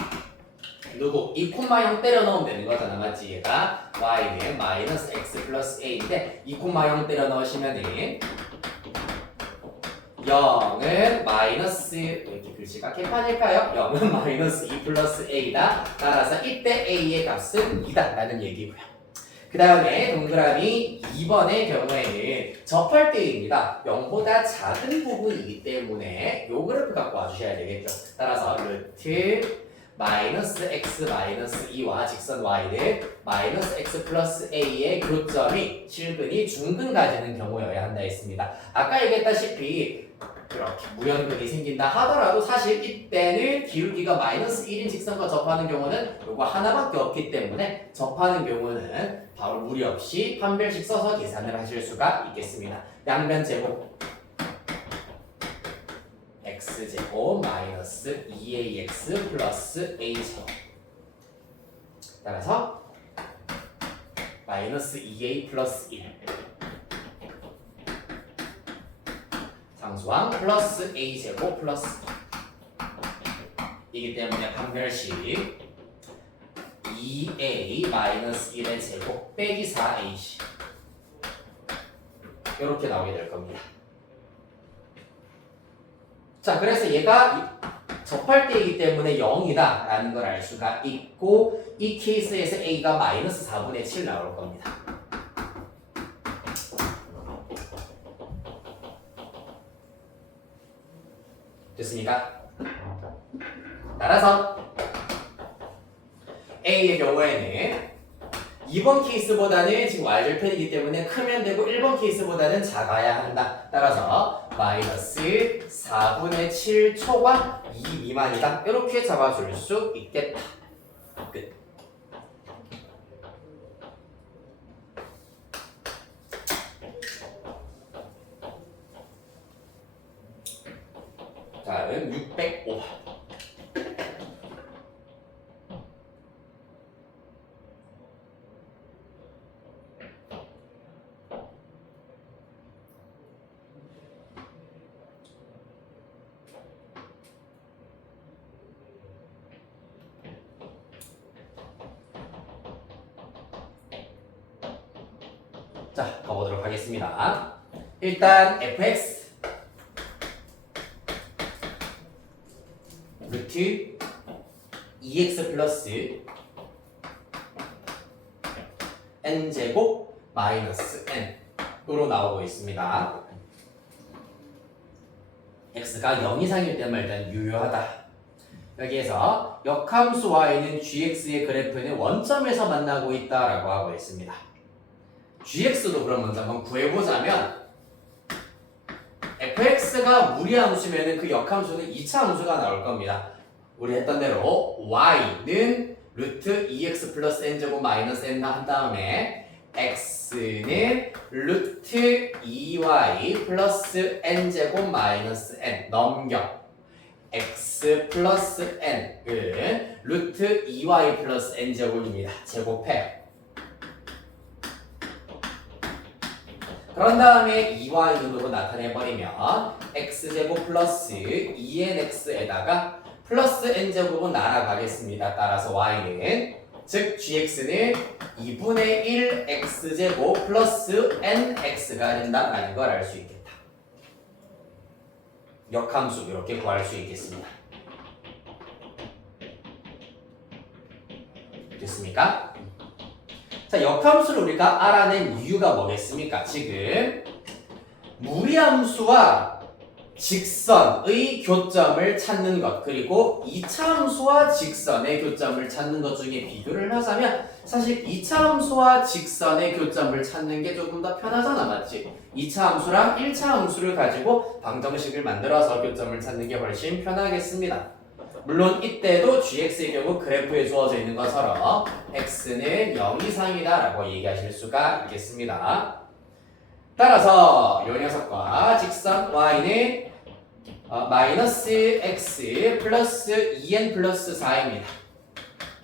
누구? 2,0 때려 넣으면 되는 거잖아, 맞지? 얘가 y는 마이너스 x 플러스 a인데 2,0 때려 넣으시면은 0은 마이너스, 왜 이렇게 글씨가 개판일까요? 0은 마이너스 2 플러스 a다. 따라서 이때 a의 값은 2다 라는 얘기고요. 그 다음에 동그라미 2번의 경우에는 접할 때입니다. 0보다 작은 부분이기 때문에 요 그래프 갖고 와주셔야 되겠죠. 따라서 루트 마이너스 x 마이너스 2와 직선 y는 마이너스 x 플러스 a의 교점이 실근이 중근 가지는 경우여야 한다 했습니다. 아까 얘기했다시피 그렇게 무연근이 생긴다 하더라도 사실 이때는 기울기가 마이너스 1인 직선과 접하는 경우는 요거 하나밖에 없기 때문에 접하는 경우는 바로 무리 없이 판별식 써서 계산을 하실 수가 있겠습니다. 양변 제곱 x제곱 마이너스 2ax 플러스 a제곱, 따라서 마이너스 2a 플러스 1 상수항 플러스 a제곱 플러스 2이기 때문에 판별식 2a 마이너스 1의 제곱 빼기 4ac 이렇게 나오게 될 겁니다. 자, 그래서 얘가 접할 때이기 때문에 0이다 라는 걸 알 수가 있고, 이 케이스에서 a가 마이너스 4분의 7 나올 겁니다. 됐습니까? 따라서 A의 경우에는 2번 케이스보다는 지금 y절편이기 때문에 크면 되고 1번 케이스보다는 작아야 한다. 따라서 마이너스 4분의 7 초과 2 미만이다. 이렇게 잡아줄 수 있겠다. 끝. 다음 605. 자, 가보도록 하겠습니다. 일단 fx 루트 2x 플러스 n제곱 마이너스 n으로 나오고 있습니다. x가 0 이상일 때만 일단 유효하다. 여기에서 역함수 y는 gx의 그래프는 원점에서 만나고 있다라고 하고 있습니다. gx도 그럼 먼저 한번 구해보자면 fx가 무리함수면은 그 역함수는 2차 함수가 나올 겁니다. 우리 했던 대로 y는 루트 2x 플러스 n제곱 마이너스 n 한 다음에 x는 루트 2y 플러스 n제곱 마이너스 n 넘겨 x 플러스 n은 루트 2y 플러스 n제곱입니다. 제곱해요. 그런 다음에 2y 눈으로 나타내버리면 x제곱 플러스 2nx에다가 플러스 n제곱은 날아가겠습니다. 따라서 y는 즉 gx는 2분의 1 x제곱 플러스 nx가 된다라는 걸 알 수 있겠다. 역함수 이렇게 구할 수 있겠습니다. 됐습니까? 자, 역함수를 우리가 알아낸 이유가 뭐겠습니까? 지금 무리함수와 직선의 교점을 찾는 것, 그리고 2차 함수와 직선의 교점을 찾는 것 중에 비교를 하자면 사실 2차 함수와 직선의 교점을 찾는 게 조금 더 편하잖아, 맞지? 2차 함수랑 1차 함수를 가지고 방정식을 만들어서 교점을 찾는 게 훨씬 편하겠습니다. 물론 이때도 gx의 경우 그래프에 주어져 있는 것처럼 x는 0 이상이다 라고 얘기하실 수가 있겠습니다. 따라서 이 녀석과 직선 y는 마이너스 x 플러스 2n 플러스 4입니다.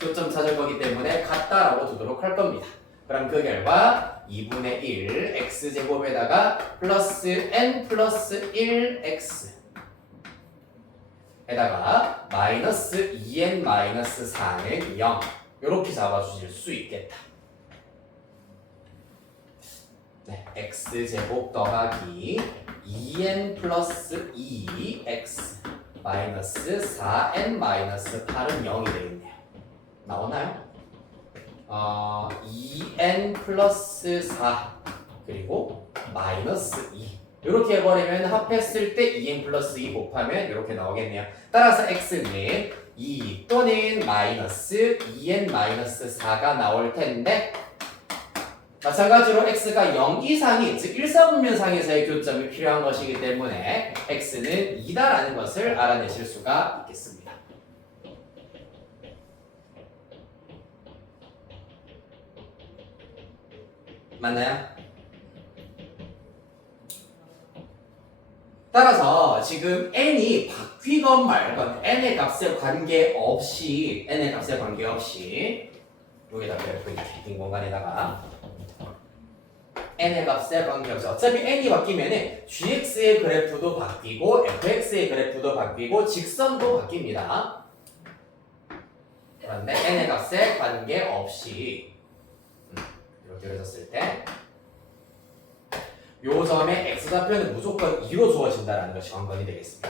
교점 찾을 거기 때문에 같다라고 두도록 할 겁니다. 그럼 그 결과 2분의 1 x제곱에다가 플러스 n 플러스 1x 에다가 마이너스 2n 마이너스 4는 0 이렇게 잡아주실 수 있겠다. 네, x제곱 더하기 2n 플러스 2x 마이너스 4n 마이너스 8은 0이 되겠네요. 나오나요? 2n 플러스 4 그리고 마이너스 2 이렇게 해버리면 합했을 때 2n 플러스 2 곱하면 이렇게 나오겠네요. 따라서 x는 2 또는 마이너스 2n 마이너스 4가 나올 텐데 마찬가지로 x가 0 이상이 즉 1사분면상에서의 교점이 필요한 것이기 때문에 x는 2다라는 것을 알아내실 수가 있겠습니다. 맞나요? 따라서 지금 n이 바뀌건 말건 n의 값에 관계없이 여기다 그래프 이렇게 빈 공간에다가 n의 값에 관계없이 어차피 n이 바뀌면 gx의 그래프도 바뀌고 fx의 그래프도 바뀌고 직선도 바뀝니다. 그런데 n의 값에 관계없이 이렇게 그려졌을 때 요 점의 x좌표는 무조건 2로 주어진다는 것이 관건이 되겠습니다.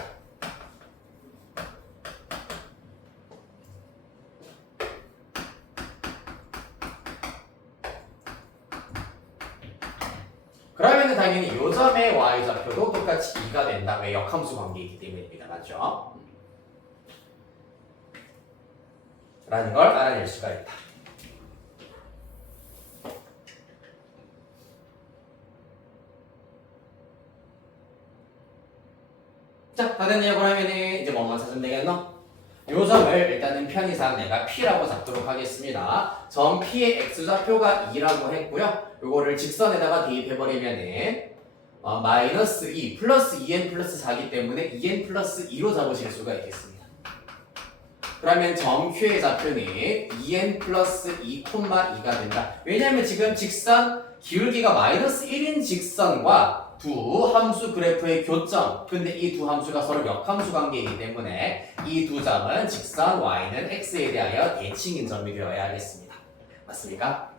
그러면 당연히 요 점의 y좌표도 똑같이 2가 된다. 왜 역함수 관계이기 때문입니다. 맞죠? 라는 걸 알아낼 수가 있다. 자, 다 됐네요. 그러면은 이제 뭐만 찾으면 되겠노? 요 점을 일단은 편의상 내가 P라고 잡도록 하겠습니다. 점 P의 X좌표가 2라고 했고요. 요거를 직선에다가 대입해버리면은 마이너스 2 플러스 2n 플러스 4기 때문에 2n 플러스 2로 잡으실 수가 있겠습니다. 그러면 점 Q의 좌표는 2n 플러스 2,2가 된다. 왜냐하면 지금 직선 기울기가 마이너스 1인 직선과 두 함수 그래프의 교점, 근데 이 두 함수가 서로 역함수 관계이기 때문에 이 두 점은 직선 y는 x에 대하여 대칭인 점이 되어야 하겠습니다. 맞습니까?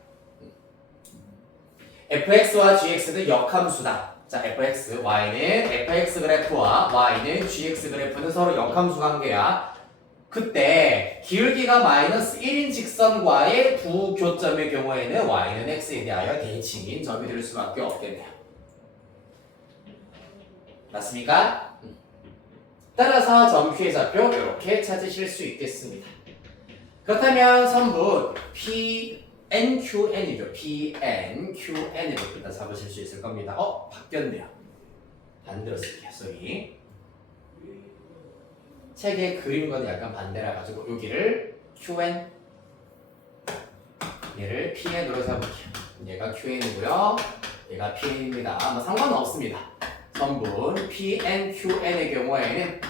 fx와 gx는 역함수다. 자, fx, y는 fx 그래프와 y는 gx 그래프는 서로 역함수 관계야. 그때 기울기가 마이너스 1인 직선과의 두 교점의 경우에는 y는 x에 대하여 대칭인 점이 될 수밖에 없겠네요. 맞습니까? 따라서 점 Q의 좌표 이렇게 찾으실 수 있겠습니다. 그렇다면 선분 P PNQN이죠. PNQN으로 일단 잡으실 수 있을 겁니다. 바뀌었네요. 반대로 쓸게요. 쏘리. 책에 그림과는 약간 반대라 가지고 여기를 QN, 얘를 PN으로 잡을게요. 얘가 QN이고요. 얘가 PN입니다. 뭐 상관은 없습니다. 성분 PNQN의 경우에는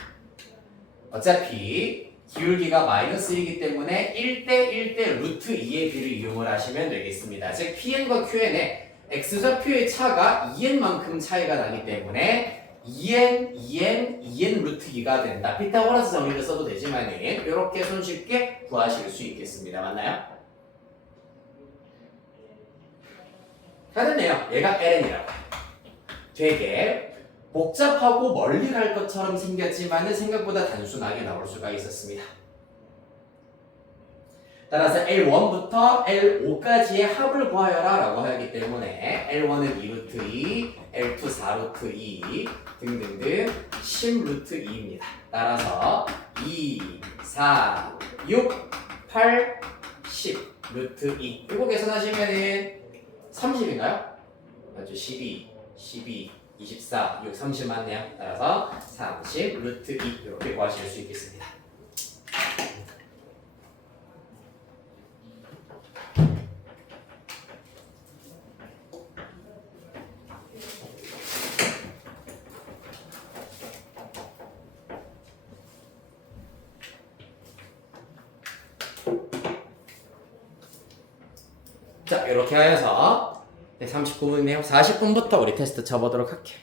어차피 기울기가 마이너스 1이기 때문에 1대1대 루트 2의 비를 이용을 하시면 되겠습니다. 즉 PN과 QN의 X좌표의 차가 2n만큼 차이가 나기 때문에 2n 루트 2가 된다. 피타고라스 정리를 써도 되지만 이렇게 손쉽게 구하실 수 있겠습니다. 맞나요? 다 됐네요. 얘가 LN이라고 해요. 되게 복잡하고 멀리 갈 것처럼 생겼지만 생각보다 단순하게 나올 수가 있었습니다. 따라서 L1부터 L5까지의 합을 구하여라 라고 하기 때문에 L1은 2루트 2, L2 4루트 2 등등등 10루트 2입니다. 따라서 2, 4, 6, 8, 10 루트 2 이거 계산하시면은 30인가요? 맞죠? 12, 24, 6, 30 맞네요. 따라서 30 루트 2 이렇게 구하실 수 있겠습니다. 자, 이렇게 하여서 39분이네요. 40분부터 우리 테스트 쳐보도록 할게요.